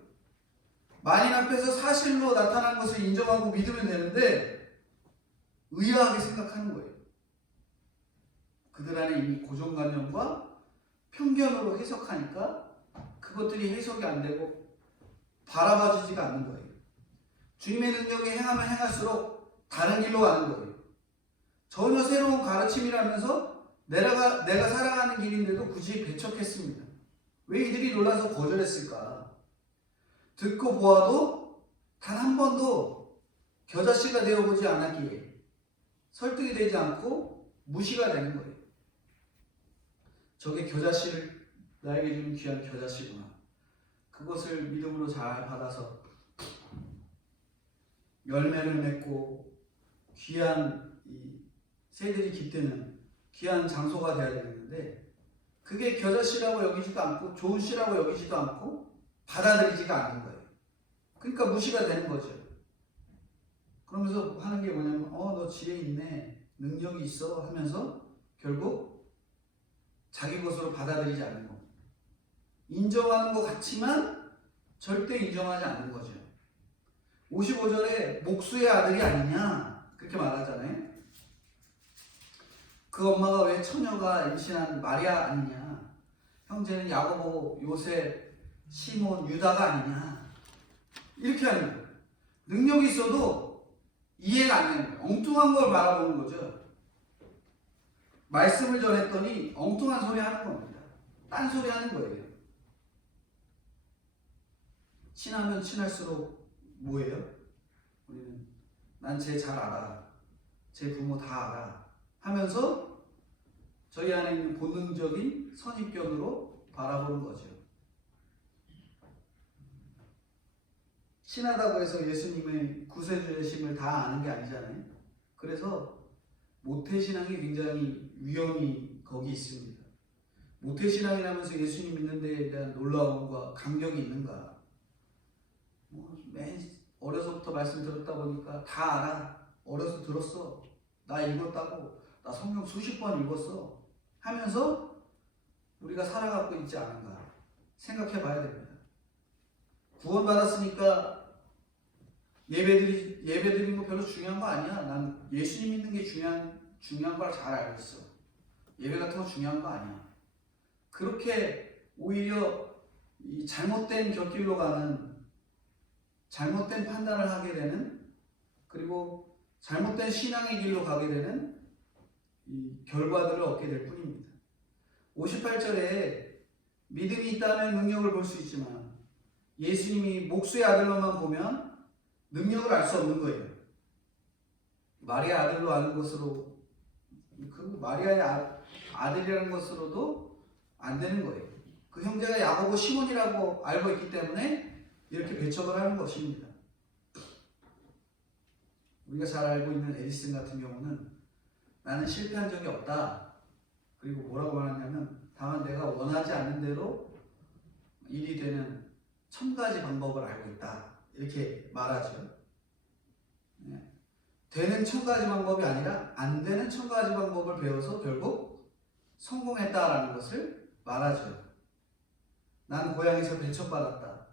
만인 앞에서 사실로 나타난 것을 인정하고 믿으면 되는데 의아하게 생각하는 거예요. 그들 안에 이미 고정관념과 편견으로 해석하니까 그것들이 해석이 안 되고 바라봐주지가 않는 거예요. 주님의 능력에 행하면 행할수록 다른 길로 가는 거예요. 전혀 새로운 가르침이라면서 내가 살아가는 길인데도 굳이 배척했습니다. 왜 이들이 놀라서 거절했을까? 듣고 보아도 단 한 번도 겨자씨가 되어보지 않았기에 설득이 되지 않고 무시가 되는 거예요. 저게 겨자씨를 나에게 주는 귀한 겨자씨구나. 그것을 믿음으로 잘 받아서 열매를 맺고 귀한 이 새들이 깃드는 귀한 장소가 되어야 되는데 그게 겨자씨라고 여기지도 않고 좋은 씨라고 여기지도 않고 받아들이지가 않는 거예요. 그러니까 무시가 되는 거죠. 그러면서 하는 게 뭐냐면 너 지혜 있네, 능력이 있어 하면서 결국 자기 것으로 받아들이지 않는 거. 인정하는 것 같지만 절대 인정하지 않는 거죠. 55절에 목수의 아들이 아니냐 그렇게 말하잖아요. 그 엄마가 왜 처녀가 임신한 마리아 아니냐, 형제는 야고보, 요셉, 시몬, 유다가 아니냐 이렇게 하는 거예요. 능력이 있어도 이해가 안 되는 거예요. 엉뚱한 걸 바라보는 거죠. 말씀을 전했더니 엉뚱한 소리 하는 겁니다. 딴 소리 하는 거예요. 친하면 친할수록 뭐예요? 우리는 난 쟤 잘 알아, 제 부모 다 알아 하면서 저희 안에 있는 본능적인 선입견으로 바라보는 거죠. 친하다고 해서 예수님의 구세주의심을 다 아는 게 아니잖아요. 그래서 모태신앙이 굉장히 위험이 거기 있습니다. 모태신앙이라면서 예수님 믿는 데에 대한 놀라움과 감격이 있는가? 맨 어려서부터 말씀 들었다 보니까 다 알아. 어려서 들었어. 나 읽었다고. 나 성경 수십 번 읽었어. 하면서 우리가 살아가고 있지 않은가 생각해 봐야 됩니다. 구원받았으니까 예배드리는 거 별로 중요한 거 아니야. 난 예수님 믿는 게 중요한 걸 잘 알고 있어. 예배 같은 거 중요한 거 아니야. 그렇게 오히려 이 잘못된 곁길로 가는, 잘못된 판단을 하게 되는, 그리고 잘못된 신앙의 길로 가게 되는 이 결과들을 얻게 될 뿐입니다. 58절에 믿음이 있다면 능력을 볼 수 있지만 예수님이 목수의 아들로만 보면 능력을 알 수 없는 거예요. 마리아 아들로 아는 것으로, 그 마리아의 아들이라는 것으로도 안 되는 거예요. 그 형제가 야고보, 시몬이라고 알고 있기 때문에 이렇게 배척을 하는 것입니다. 우리가 잘 알고 있는 에디슨 같은 경우는 나는 실패한 적이 없다. 그리고 뭐라고 말하냐면 다만 내가 원하지 않는 대로 일이 되는 1000가지 방법을 알고 있다. 이렇게 말하죠. 네. 되는 1000가지 방법이 아니라 안 되는 1000가지 방법을 배워서 결국 성공했다라는 것을 말하죠. 난 고향에서 배척받았다.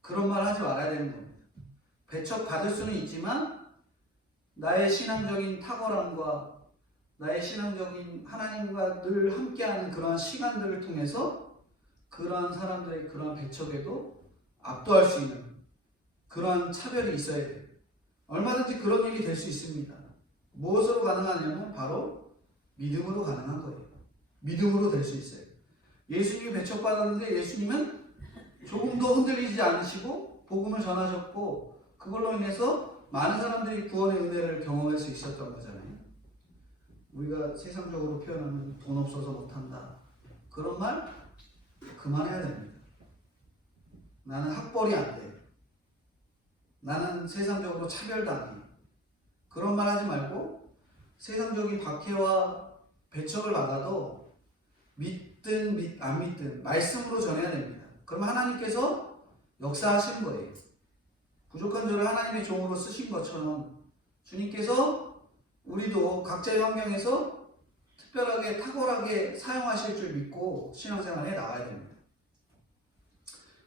그런 말 하지 말아야 되는 겁니다. 배척받을 수는 있지만 나의 신앙적인 탁월함과 나의 신앙적인 하나님과 늘 함께하는 그러한 시간들을 통해서 그러한 사람들의 그러한 배척에도 압도할 수 있는 그러한 차별이 있어야 돼요. 얼마든지 그런 일이 될 수 있습니다. 무엇으로 가능하냐면 바로 믿음으로 가능한 거예요. 믿음으로 될 수 있어요. 예수님이 배척받았는데 예수님은 조금도 흔들리지 않으시고 복음을 전하셨고 그걸로 인해서 많은 사람들이 구원의 은혜를 경험할 수 있었던 거잖아요. 우리가 세상적으로 표현하면 돈 없어서 못한다. 그런 말 그만해야 됩니다. 나는 학벌이 안 돼. 나는 세상적으로 차별당해. 그런 말 하지 말고 세상적인 박해와 배척을 받아도 믿든 안 믿든 말씀으로 전해야 됩니다. 그럼 하나님께서 역사하신 거예요. 부족한 저를 하나님의 종으로 쓰신 것처럼 주님께서 우리도 각자의 환경에서 특별하게 탁월하게 사용하실 줄 믿고 신앙생활에 나와야 됩니다.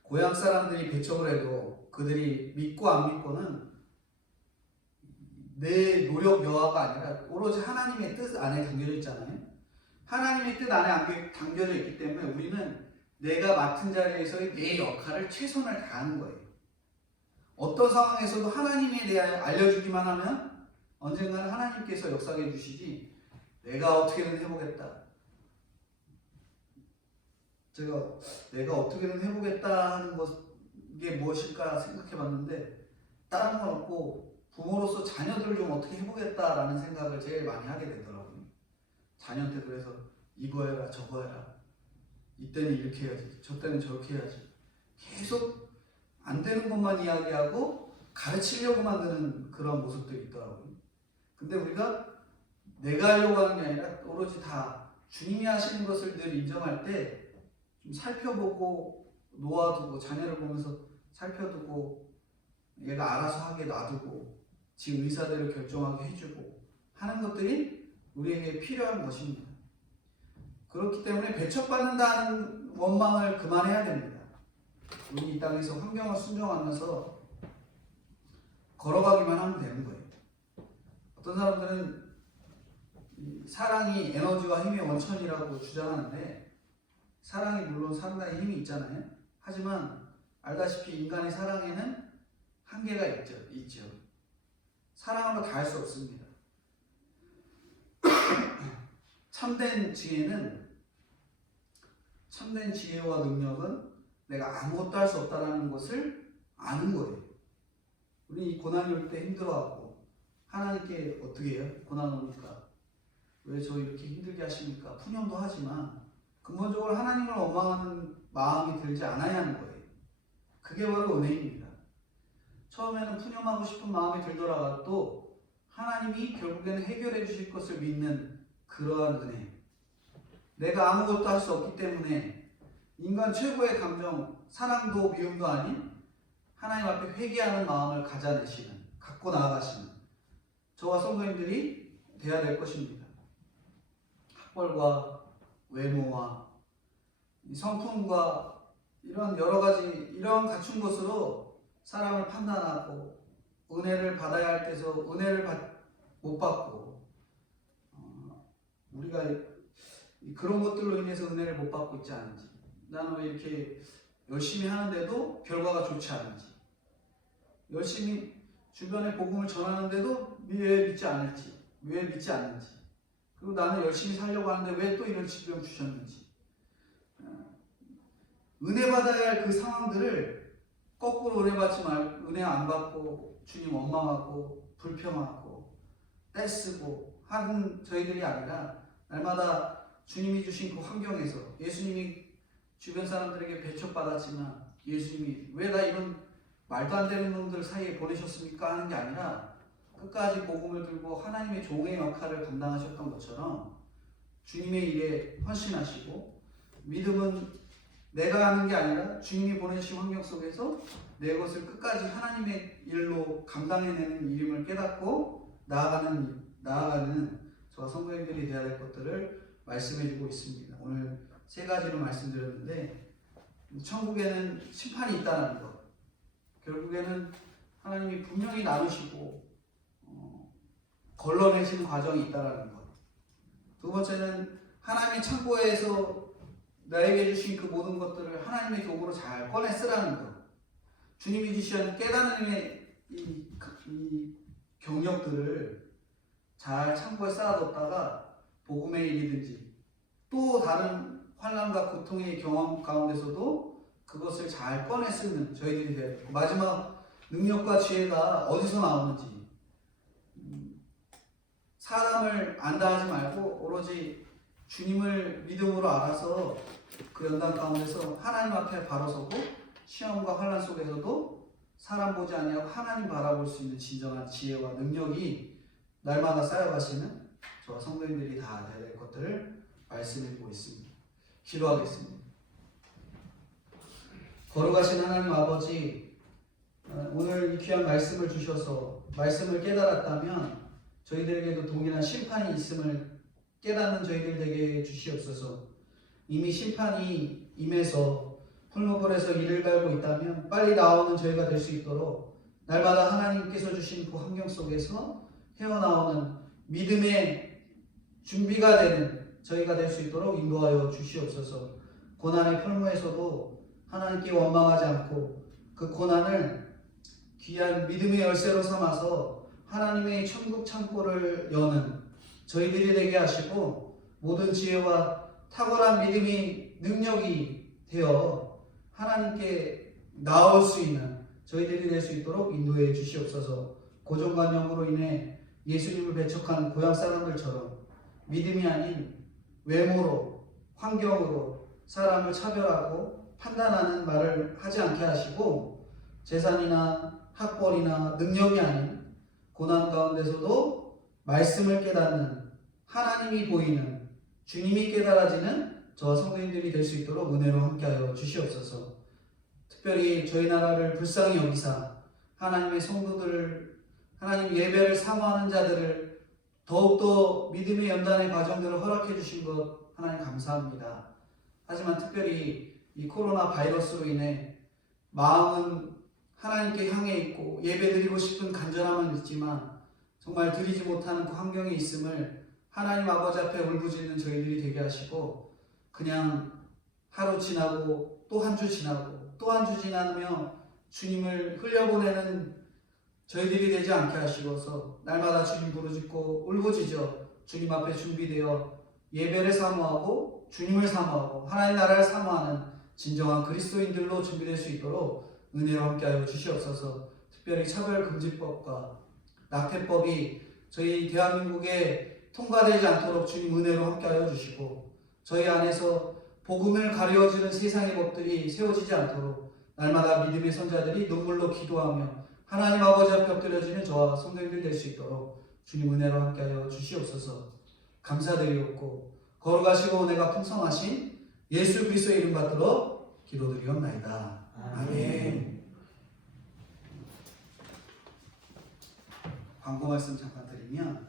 고향 사람들이 배척을 해도 그들이 믿고 안 믿고는 내 노력 여하가 아니라 오로지 하나님의 뜻 안에 담겨져 있잖아요. 하나님의 뜻 안에 담겨져 있기 때문에 우리는 내가 맡은 자리에서의 내 역할을 최선을 다하는 거예요. 어떤 상황에서도 하나님에 대하여 알려주기만 하면 언젠가는 하나님께서 역사해 주시지 내가 어떻게든 해보겠다. 내가 어떻게든 해보겠다 하는 게 무엇일까 생각해 봤는데 다른 건 없고 부모로서 자녀들을 좀 어떻게 해보겠다라는 생각을 제일 많이 하게 되더라고요. 자녀한테 그래서 이거 해라 저거 해라. 이때는 이렇게 해야지 저 때는 저렇게 해야지. 계속 안 되는 것만 이야기하고 가르치려고 만드는 그런 모습들이 있더라고요. 근데 우리가 내가 하려고 하는 게 아니라 오로지 다 주님이 하시는 것을 늘 인정할 때 좀 살펴보고 놓아두고 자녀를 보면서 살펴두고 얘가 알아서 하게 놔두고 지 의사대로 결정하게 해주고 하는 것들이 우리에게 필요한 것입니다. 그렇기 때문에 배척받는다는 원망을 그만해야 됩니다. 우리 이 땅에서 환경을 순종하면서 걸어가기만 하면 되는 거예요. 어떤 사람들은 사랑이 에너지와 힘의 원천이라고 주장하는데 사랑이 물론 상당히 힘이 있잖아요. 하지만 알다시피 인간의 사랑에는 한계가 있죠. 사랑으로 다 할 수 없습니다. 참된 지혜와 능력은 내가 아무것도 할 수 없다는 것을 아는 거예요. 우리 이 고난이 올 때 힘들어하고 하나님께 어떻게 해요? 고난 오니까 왜 저 이렇게 힘들게 하십니까? 푸념도 하지만 근본적으로 하나님을 원망하는 마음이 들지 않아야 하는 거예요. 그게 바로 은혜입니다. 처음에는 푸념하고 싶은 마음이 들더라도 하나님이 결국에는 해결해 주실 것을 믿는 그러한 은혜. 내가 아무것도 할 수 없기 때문에 인간 최고의 감정, 사랑도 미움도 아닌 하나님 앞에 회개하는 마음을 갖고 나아가시는 저와 성도님들이 되어야 될 것입니다. 학벌과 외모와 성품과 이런 여러 가지 이런 갖춘 것으로 사람을 판단하고 은혜를 받아야 할 때서 은혜를 못 받고 우리가 그런 것들로 인해서 은혜를 못 받고 있지 않은지, 나는 왜 이렇게 열심히 하는데도 결과가 좋지 않은지, 열심히 주변에 복음을 전하는데도 왜 믿지 않는지, 그리고 나는 열심히 살려고 하는데 왜 또 이런 질병 주셨는지, 은혜 받아야 할 그 상황들을 거꾸로 은혜 안 받고 주님 원망하고 불평하고 떼쓰고 하는 저희들이 아니라 날마다 주님이 주신 그 환경에서 예수님이 주변 사람들에게 배척받았지만 예수님이 왜 나 이런 말도 안 되는 놈들 사이에 보내셨습니까? 하는 게 아니라 끝까지 복음을 들고 하나님의 종의 역할을 감당하셨던 것처럼 주님의 일에 헌신하시고, 믿음은 내가 하는 게 아니라 주님이 보내주신 환경 속에서 내 것을 끝까지 하나님의 일로 감당해내는 일임을 깨닫고 나아가는 저와 성도님들이 되어야 될 것들을 말씀해주고 있습니다. 오늘 3가지로 말씀드렸는데, 천국에는 심판이 있다는 것, 결국에는 하나님이 분명히 나누시고 걸러내시는 과정이 있다는 것, 두 번째는 하나님의 창고에서 나에게 주신 그 모든 것들을 하나님의 도구로 잘 꺼내 쓰라는 것, 주님이 주신 깨달음의 이 경력들을 잘 창고에 쌓아뒀다가 복음의 일이든지 또 다른 환난과 고통의 경험 가운데서도 그것을 잘 꺼내 쓰는 저희들이 돼야 되고, 마지막 능력과 지혜가 어디서 나오는지, 사람을 안다 하지 말고 오로지 주님을 믿음으로 알아서 그 연단 가운데서 하나님 앞에 바로 서고 시험과 환난 속에서도 사람 보지 아니하고 하나님 바라볼 수 있는 진정한 지혜와 능력이 날마다 쌓여가시는 저와 성도님들이 다 되어야 될 것들을 말씀해주고 있습니다. 기도하겠습니다. 거룩하신 하나님 아버지, 오늘 이 귀한 말씀을 주셔서 말씀을 깨달았다면 저희들에게도 동일한 심판이 있음을 깨닫는 저희들 되게 주시옵소서. 이미 심판이 임해서 풀무불에서 이를 갈고 있다면 빨리 나오는 저희가 될 수 있도록 날마다 하나님께서 주신 그 환경 속에서 헤어나오는 믿음의 준비가 되는 저희가 될 수 있도록 인도하여 주시옵소서. 고난의 풀무에서도 하나님께 원망하지 않고 그 고난을 귀한 믿음의 열쇠로 삼아서 하나님의 천국 창고를 여는 저희들이 되게 하시고 모든 지혜와 탁월한 믿음이 능력이 되어 하나님께 나올 수 있는 저희들이 될 수 있도록 인도해 주시옵소서. 고정관념으로 인해 예수님을 배척한 고향 사람들처럼 믿음이 아닌 외모로 환경으로 사람을 차별하고 판단하는 말을 하지 않게 하시고 재산이나 학벌이나 능력이 아닌 고난 가운데서도 말씀을 깨닫는 하나님이 보이는 주님이 깨달아지는 저와 성도님들이 될 수 있도록 은혜로 함께하여 주시옵소서. 특별히 저희 나라를 불쌍히 여기사 하나님의 성도들을 하나님 예배를 사모하는 자들을 더욱더 믿음의 연단의 과정들을 허락해 주신 것 하나님 감사합니다. 하지만 특별히 이 코로나 바이러스로 인해 마음은 하나님께 향해 있고 예배드리고 싶은 간절함은 있지만 정말 드리지 못하는 그 환경에 있음을 하나님 아버지 앞에 울부짖는 저희들이 되게 하시고 그냥 하루 지나고 또 한 주 지나고 또 한 주 지나며 주님을 흘려보내는 저희들이 되지 않게 하시고서 날마다 주님 부르짖고 울부짖어 주님 앞에 준비되어 예배를 사모하고 주님을 사모하고 하나님 나라를 사모하는 진정한 그리스도인들로 준비될 수 있도록 은혜로 함께하여 주시옵소서. 특별히 차별금지법과 낙태법이 저희 대한민국에 통과되지 않도록 주님 은혜로 함께하여 주시고 저희 안에서 복음을 가려주는 세상의 법들이 세워지지 않도록 날마다 믿음의 선자들이 눈물로 기도하며 하나님 아버지 앞에 엎드려지는 저와 성도님들 될 수 있도록 주님 은혜로 함께하여 주시옵소서. 감사드리옵고 거룩하시고 은혜가 풍성하신 예수 그리스도의 이름 받들어 기도드리옵나이다. 아멘. 광고 말씀 잠깐 드리면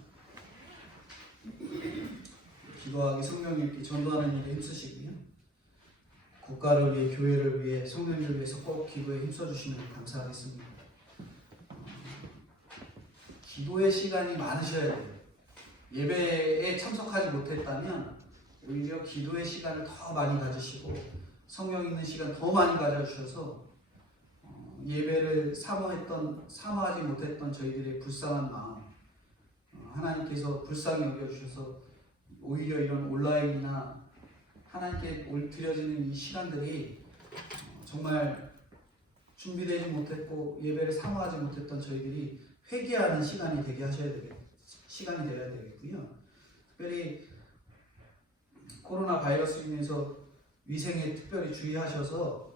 기도하기, 성경 읽기, 전도하는 일에 힘쓰시고요. 국가를 위해, 교회를 위해, 성도님을 위해서 꼭 기도에 힘써주시면 감사하겠습니다. 기도의 시간이 많으셔야 돼요. 예배에 참석하지 못했다면 오히려 기도의 시간을 더 많이 가지시고 성경 읽는 시간 더 많이 가져주셔서 예배를 사모하지 못했던 저희들의 불쌍한 마음 하나님께서 불쌍히 여겨주셔서 오히려 이런 온라인이나 하나님께 드려지는 이 시간들이 정말 준비되지 못했고 예배를 사모하지 못했던 저희들이 회개하는 시간이 되게 시간이 되어야 되겠고요. 특별히 코로나 바이러스로 인해서 위생에 특별히 주의하셔서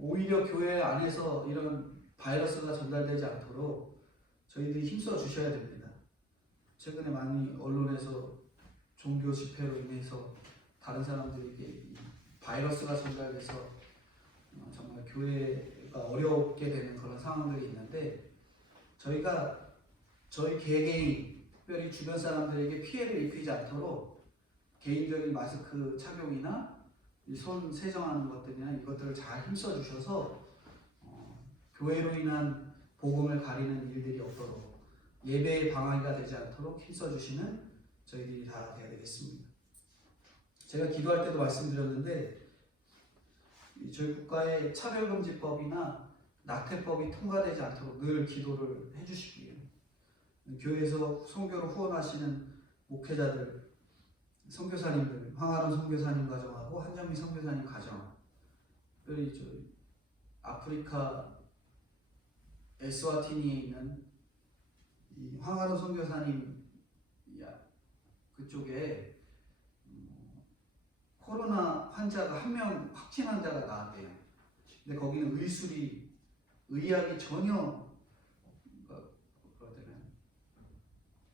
오히려 교회 안에서 이런 바이러스가 전달되지 않도록 저희들이 힘써 주셔야 됩니다. 최근에 많이 언론에서 종교 집회로 인해서 다른 사람들에게 이 바이러스가 전달돼서 정말 교회가 어렵게 되는 그런 상황들이 있는데 저희가 저희 개개인 특별히 주변 사람들에게 피해를 입히지 않도록 개인적인 마스크 착용이나 손 세정하는 것들이나 이것들을 잘 힘써 주셔서 교회로 인한 복음을 가리는 일들이 없도록 예배의 방해가 되지 않도록 힘써 주시는 저희들이 다 되어야 되겠습니다. 제가 기도할 때도 말씀드렸는데 저희 국가의 차별금지법이나 낙태법이 통과되지 않도록 늘 기도를 해주시고요. 교회에서 선교로 후원하시는 목회자들, 선교사님들, 황아론 선교사님 가정하고 한정미 선교사님 가정, 특별히 저희 아프리카 에스와티니에 있는 이 황아론 선교사님 그쪽에 코로나 환자가 한 명 확진 환자가 나왔대요. 근데 거기는 의학이 전혀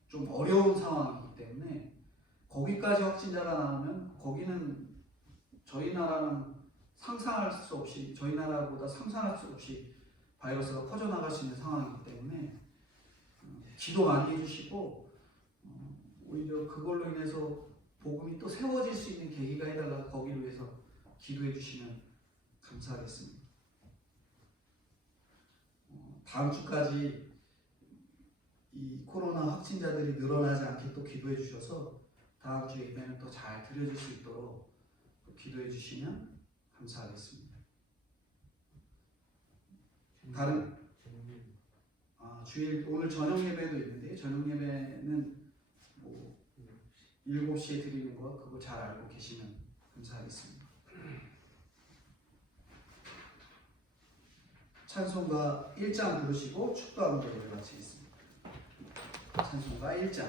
좀 어려운 상황이기 때문에 거기까지 확진자가 나오면 거기는 저희 나라보다 상상할 수 없이 바이러스가 퍼져나갈 수 있는 상황이기 때문에 기도 많이 해주시고 오히려 그걸로 인해서 복음이 또 세워질 수 있는 계기가 해달라 거기를 위해서 기도해 주시면 감사하겠습니다. 다음 주까지 이 코로나 확진자들이 늘어나지 않게 또 기도해 주셔서 다음 주 예배는 또 잘 드려질 수 있도록 또 기도해 주시면 감사하겠습니다. 다른 주일 오늘 저녁 예배도 있는데 저녁 예배는 뭐 7시에 드리는 거 그거 잘 알고 계시면 감사하겠습니다. 찬송가 1장 부르시고 축도하는 예배 마치겠습니다. 찬송가 1장.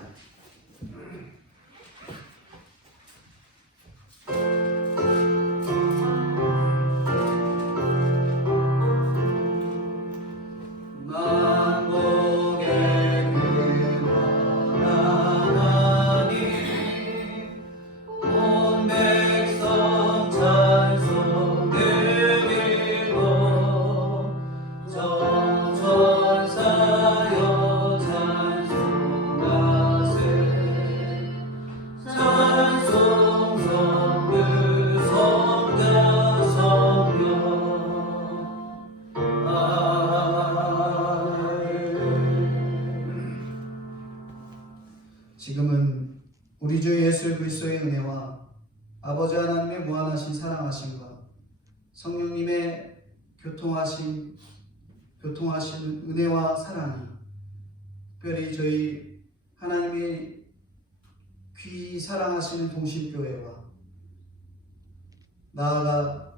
지금은 우리 주 예수 그리스도의 은혜와 아버지 하나님의 무한하신 사랑하심과 성령님의 교통하신 은혜와 사랑이 특별히 저희 하나님의 귀히 사랑하시는 동심교회와 나아가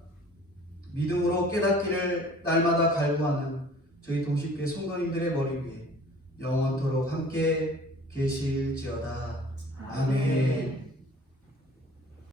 믿음으로 깨닫기를 날마다 갈구하는 저희 동심교회 성도님들의 머리 위에 영원토록 함께 계실지어다. 아멘.